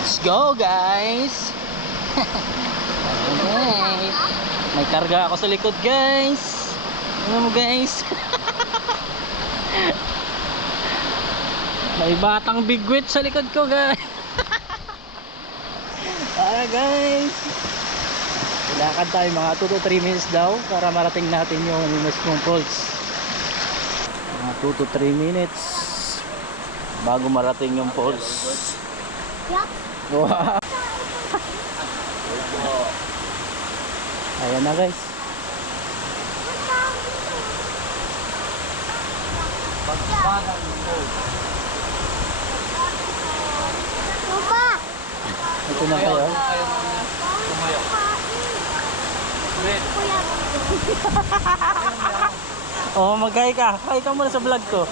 Let's go guys. Okay. May karga ako sa likod guys. Ano mo guys? May batang bigwit sa likod ko guys. Guys, lakad tayo mga 2 to 3 minutes daw para marating natin yung mismong falls. Mga 2 to 3 minutes bago marating yung falls. Wow. Ayan na guys. Ito na kayo. Oh, mag-hi ka. Hi ka muna sa vlog ko.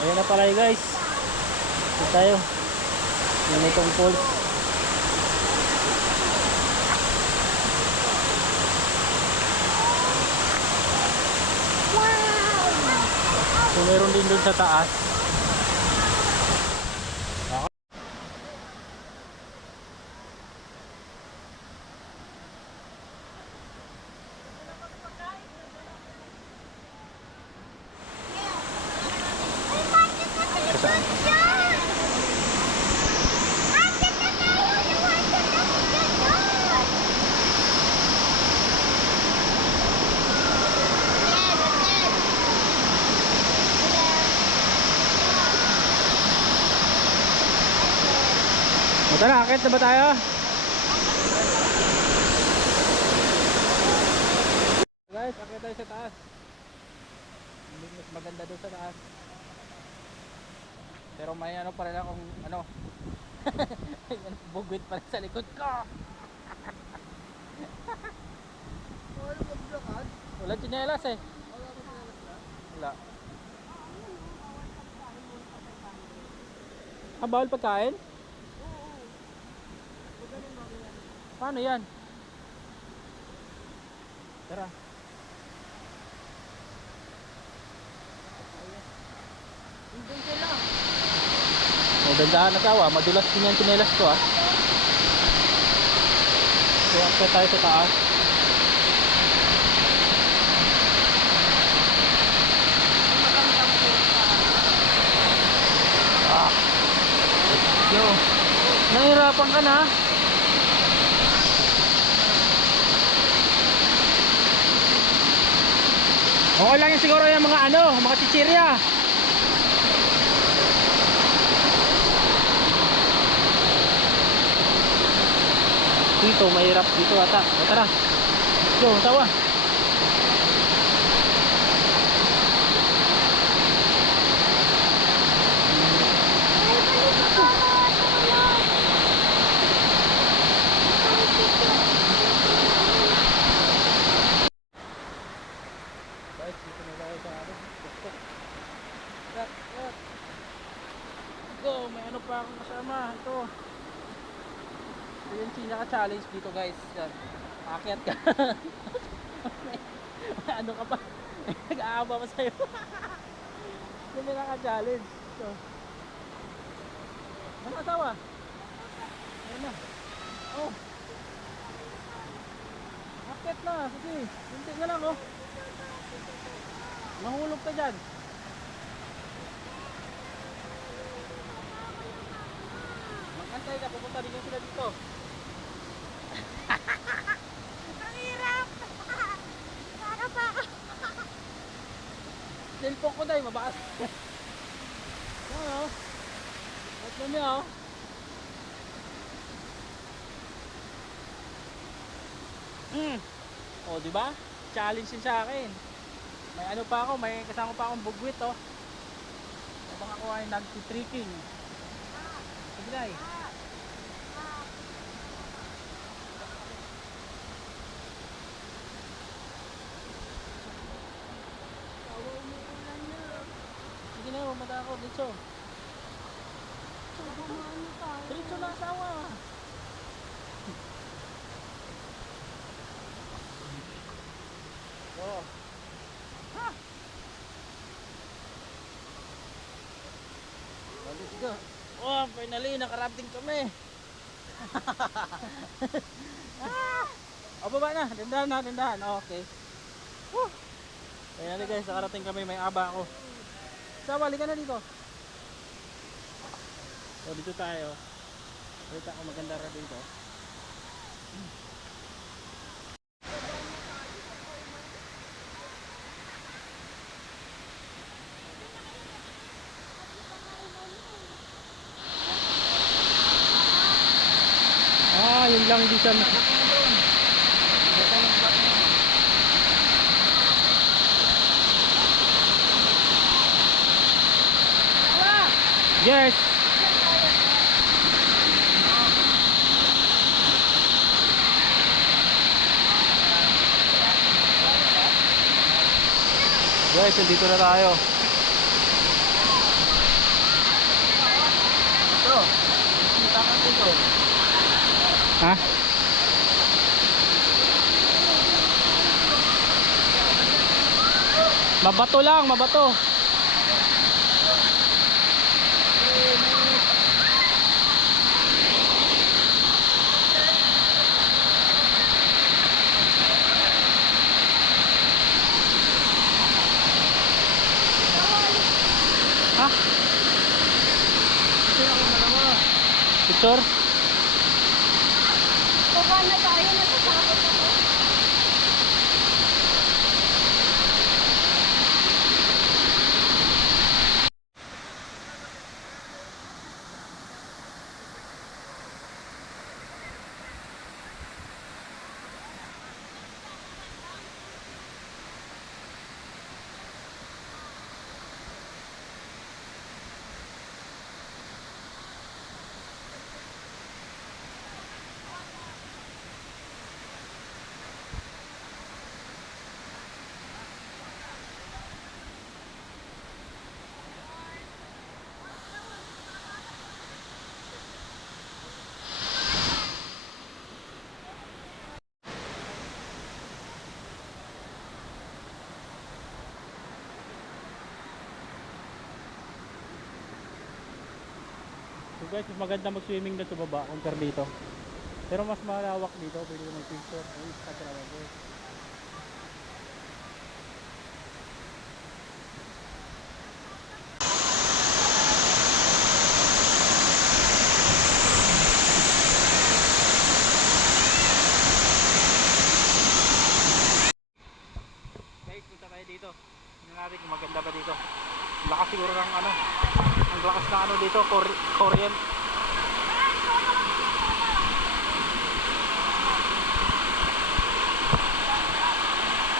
Ayan na pala guys. Ito tayo. Yan itong falls. So meron din dun sa taas. Tara, akit na ba tayo? Guys, akit tayo sa taas. Mas maganda doon sa taas. Pero may ano pa rin akong ano bugwit pa rin sa likod ko. Wala tsinelas eh. Wala. Bawal pagkain? Paano yan? Tara. Doon sila. O, dandahan na tawa. Madulas din yung tsinelas ko ah. So, akit tayo sa taas. Yo, nahihirapan ka na. Okay lang yun siguro yung mga ano, mga chichirya. Dito, mahirap dito ata. Tara. Yo, tawa. May ano pa akong kasama. Ito yung pinaka-challenge dito guys. Yan. Aakyat ka. May ano ka pa. Nag-aaba pa sa'yo. Yung pinaka-challenge. Ito. Ano asawa? Ayan na. Oh. Aakyat na. Sige. Hindi na lang oh. Mahulog ka dyan. Magantay ka. Pupunta din sila dito. Ang hirap! Para pa ako! Cellphone ko dahil mabakas. Ano? Tatlo niya oh. Oh, di ba? Challenge din sa akin. May ano pa ako, may kasama pa akong bugwit oh. Habang ako ay nag-trekking. Sige dai. Sige na, mamada ako dito. Dito na asawa. finally nakarating kami. O baba na, tindahan na, tindahan. Okay. Woo! Finally guys, nakarating kami, may aba ako. Sawali ka na dito. So dito tayo. Kita ko maganda ra dito. Yun lang di siya. Yes. Guys, dito na tayo. Ito. Kita ka dito. Ha? Mabato lang, mabato. Ha? Picture? Baba na tayo, natatakot ako. So guys, mas maganda mag-swimming na sa baba compare dito. Pero mas malawak dito, pwede ka mag-picture. Ay, Instagram ako. Guys, punta tayo dito. Tingnan natin kung maganda ba dito. Lakas siguro ng ano. Ang lakas ng ano dito, Korean.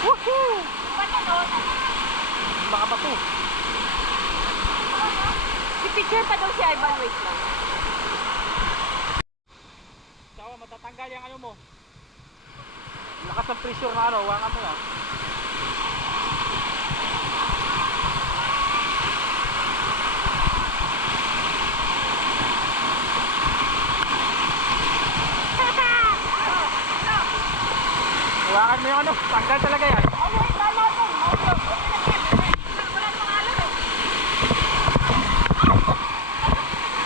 Woohoo! Baka ba to? I-picture pa daw si Ivan, wait lang. Sawa, matatanggal yung ano mo. Lakas ng pressure na ano, hawakan mo lang. Hawakan mo yung ano, tanggal talaga yan. Oh, wait, tama to. Wala namang alam eh.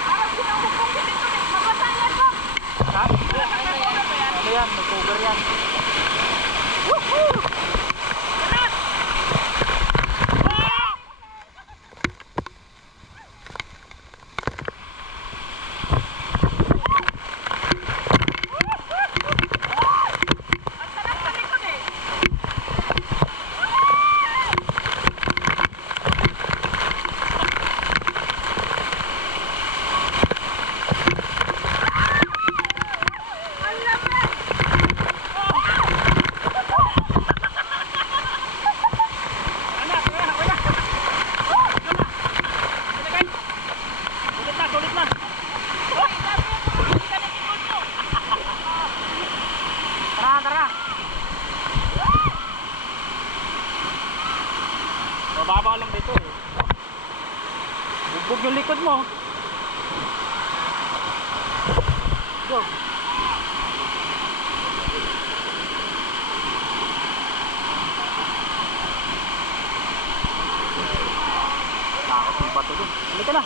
Parang sinumukong din ito eh. Mabasa yan mo. Ha? Ano yan, mag-cover yan. Woohoo! Mababa lang dito eh. Bugbog yung likod mo. Go. Takot yung bato doon. Halika na.